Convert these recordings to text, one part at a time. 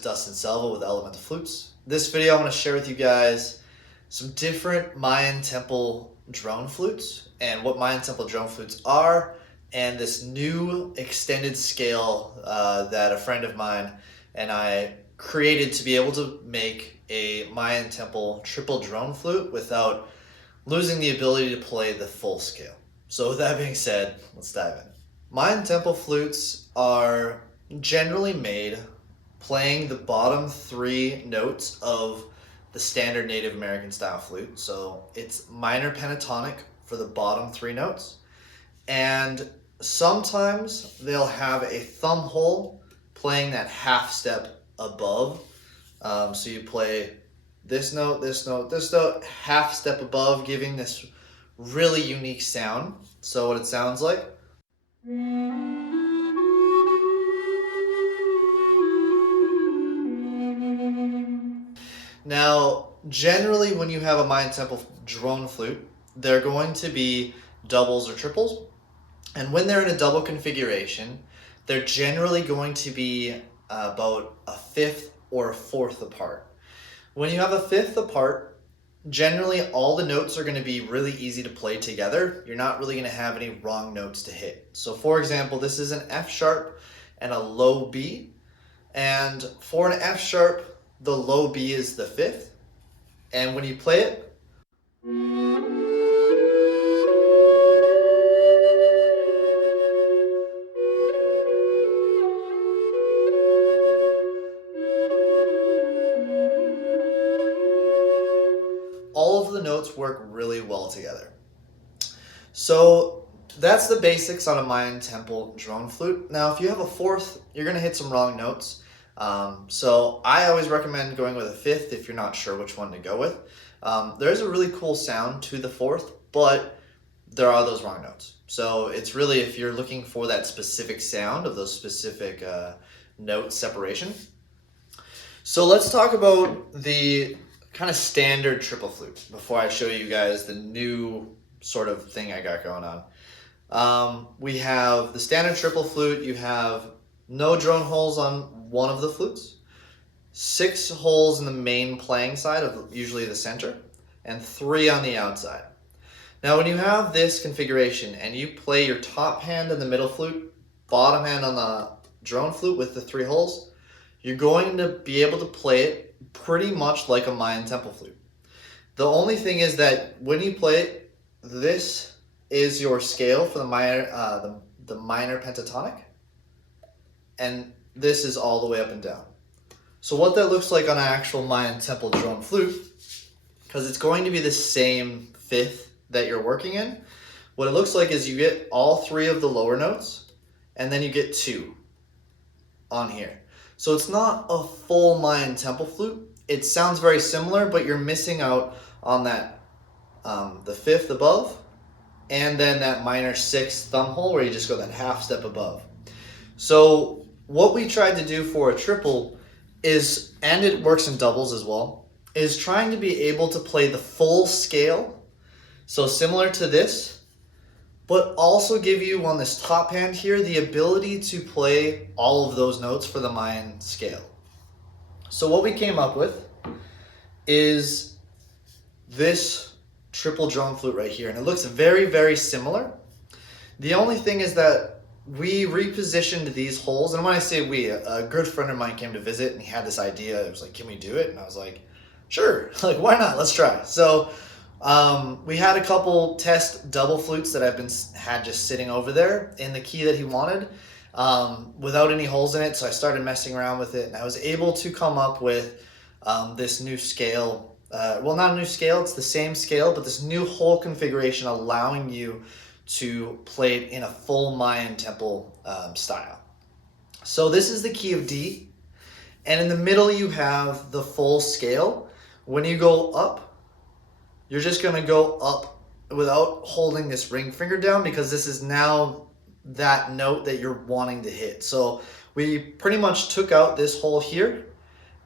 is Dustin Selva with Elemental Flutes. This video I want to share with you guys some different Mayan temple drone flutes and what Mayan temple drone flutes are, and this new extended scale that a friend of mine and I created to be able to make a Mayan temple triple drone flute without losing the ability to play the full scale. So with that being said, let's dive in. Mayan temple flutes are generally made playing the bottom three notes of the standard Native American Style Flute. So it's minor pentatonic for the bottom three notes, and sometimes they'll have a thumb hole playing that half step above. So you play this note, this note, this note, half step above, giving this really unique sound. So what it sounds like. Now, generally when you have a Mayan temple drone flute, they're going to be doubles or triples. And when they're in a double configuration, they're generally going to be about a fifth or a fourth apart. When you have a fifth apart, generally all the notes are going to be really easy to play together. You're not really going to have any wrong notes to hit. So for example, this is an F sharp and a low B. And for an F sharp, the low B is the fifth. And when you play it, all of the notes work really well together. So that's the basics on a Mayan temple drone flute. Now, if you have a fourth, you're going to hit some wrong notes. So I always recommend going with a fifth if you're not sure which one to go with. There's a really cool sound to the fourth, but there are those wrong notes. So it's really if you're looking for that specific sound of those specific note separation. So let's talk about the kind of standard triple flute before I show you guys the new sort of thing I got going on. We have the standard triple flute. You have no drone holes on one of the flutes, 6 holes in the main playing side of usually the center, and 3 on the outside. Now when you have this configuration and you play your top hand in the middle flute, bottom hand on the drone flute with the 3 holes, you're going to be able to play it pretty much like a Mayan temple flute. The only thing is that when you play it, this is your scale for the minor pentatonic, and this is all the way up and down. So what that looks like on an actual Mayan temple drone flute, because it's going to be the same fifth that you're working in, what it looks like is you get all 3 of the lower notes, and then you get 2 on here. So it's not a full Mayan temple flute. It sounds very similar, but you're missing out on that the fifth above, and then that minor 6th thumb hole where you just go that half step above. So what we tried to do for a triple is, and it works in doubles as well, is trying to be able to play the full scale, so similar to this, but also give you on this top hand here the ability to play all of those notes for the Mayan scale. So what we came up with is this triple drone flute right here, and it looks very, very similar. The only thing is that we repositioned these holes, and when I say we, a good friend of mine came to visit and he had this idea. It was like, can we do it? And I was like, sure, like why not? Let's try. So we had a couple test double flutes that had just sitting over there in the key that he wanted, without any holes in it. So I started messing around with it, and I was able to come up with this new scale. Well, not a new scale, it's the same scale, but this new hole configuration allowing you to play it in a full Mayan temple style. So this is the key of D, and in the middle you have the full scale. When you go up, you're just going to go up without holding this ring finger down, because this is now that note that you're wanting to hit. So we pretty much took out this hole here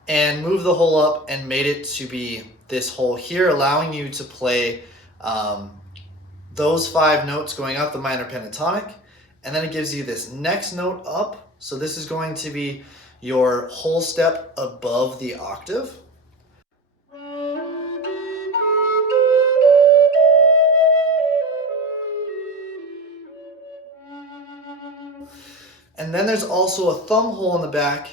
and moved the hole up and made it to be this hole here, allowing you to play those 5 notes going up the minor pentatonic, and then it gives you this next note up. So this is going to be your whole step above the octave. And then there's also a thumb hole in the back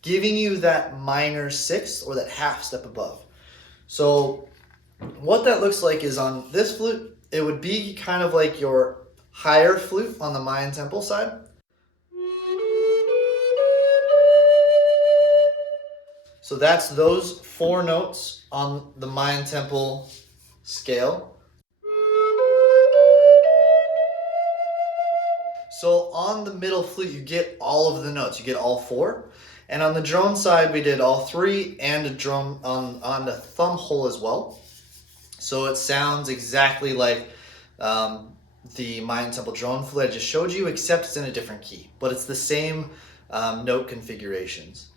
giving you that minor sixth or that half step above. So what that looks like is on this flute, it would be kind of like your higher flute on the Mayan temple side. So that's those 4 notes on the Mayan temple scale. So on the middle flute, you get all of the notes. You get all 4. And on the drone side, we did all 3 and a drone on the thumb hole as well. So it sounds exactly like the Mayan temple drone flute I just showed you, except it's in a different key. But it's the same note configurations.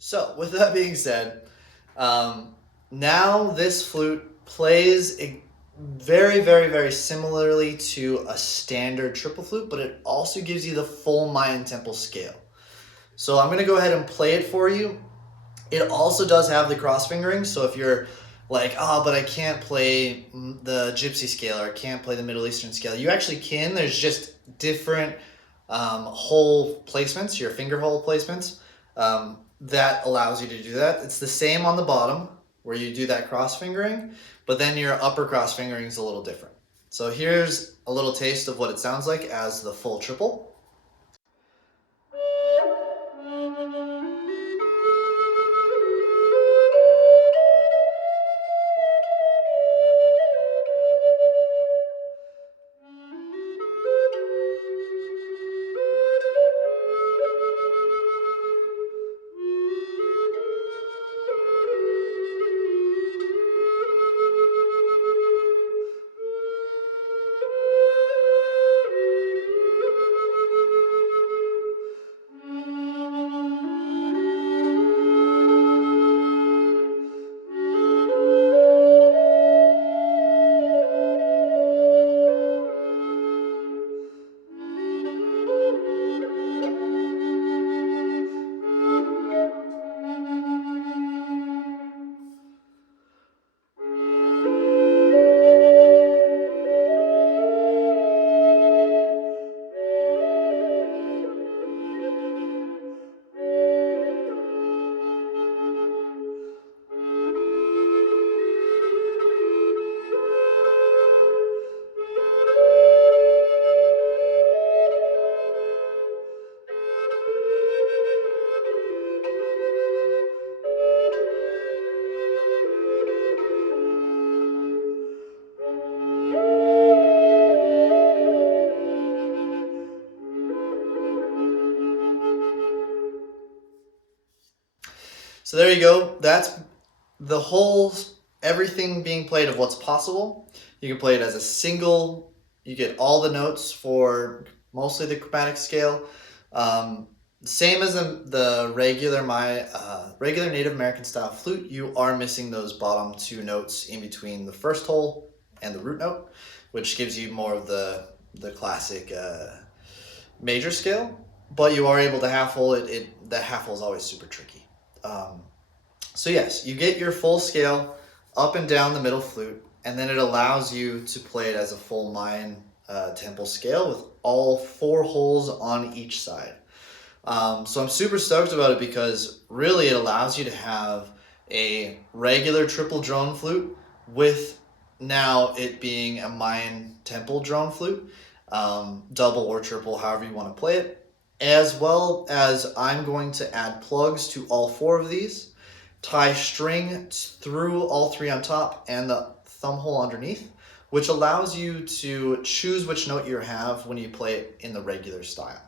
So with that being said, now this flute plays very, very, very similarly to a standard triple flute, but it also gives you the full Mayan temple scale. So I'm going to go ahead and play it for you. It also does have the cross fingering, so if you're like, oh, but I can't play the gypsy scale or I can't play the Middle Eastern scale, you actually can. There's just different hole placements, your finger hole placements, that allows you to do that. It's the same on the bottom where you do that cross fingering, but then your upper cross fingering is a little different. So here's a little taste of what it sounds like as the full triple. So there you go. That's the whole, everything being played of what's possible. You can play it as a single. You get all the notes for mostly the chromatic scale. Same as the regular regular Native American style flute, you are missing those bottom 2 notes in between the first hole and the root note, which gives you more of the classic major scale. But you are able to half hole it. The half hole is always super tricky. So yes, you get your full scale up and down the middle flute, and then it allows you to play it as a full Mayan temple scale with all 4 holes on each side. So I'm super stoked about it because really it allows you to have a regular triple drone flute with now it being a Mayan temple drone flute, double or triple, however you want to play it. As well as I'm going to add plugs to all 4 of these, tie string through all 3 on top and the thumb hole underneath, which allows you to choose which note you have when you play it in the regular style.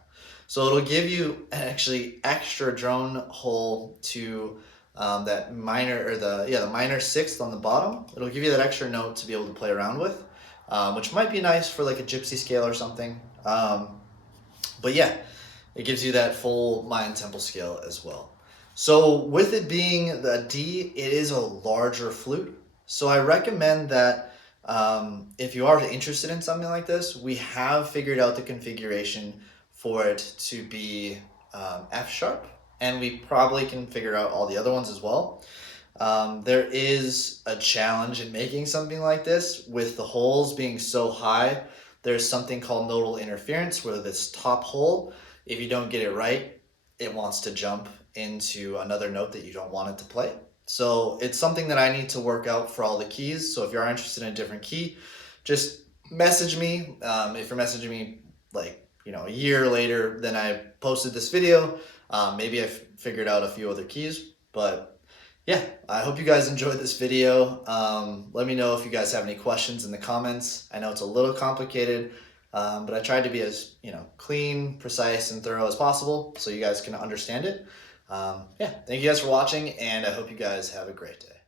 So it'll give you actually extra drone hole to that minor, or the minor sixth on the bottom. It'll give you that extra note to be able to play around with, which might be nice for like a gypsy scale or something. But yeah, it gives you that full Mayan temple scale as well. So with it being the D, it is a larger flute. So I recommend that If you are interested in something like this, we have figured out the configuration for it to be F sharp, and we probably can figure out all the other ones as well. There is a challenge in making something like this with the holes being so high. There's something called nodal interference where this top hole, if you don't get it right, it wants to jump into another note that you don't want it to play. So it's something that I need to work out for all the keys. So if you are interested in a different key, just message me. If you're messaging me like, a year later than I posted this video, maybe I've figured out a few other keys. But yeah, I hope you guys enjoyed this video. Let me know if you guys have any questions in the comments. I know it's a little complicated, but I tried to be as clean, precise, and thorough as possible so you guys can understand it. Yeah, thank you guys for watching, and I hope you guys have a great day.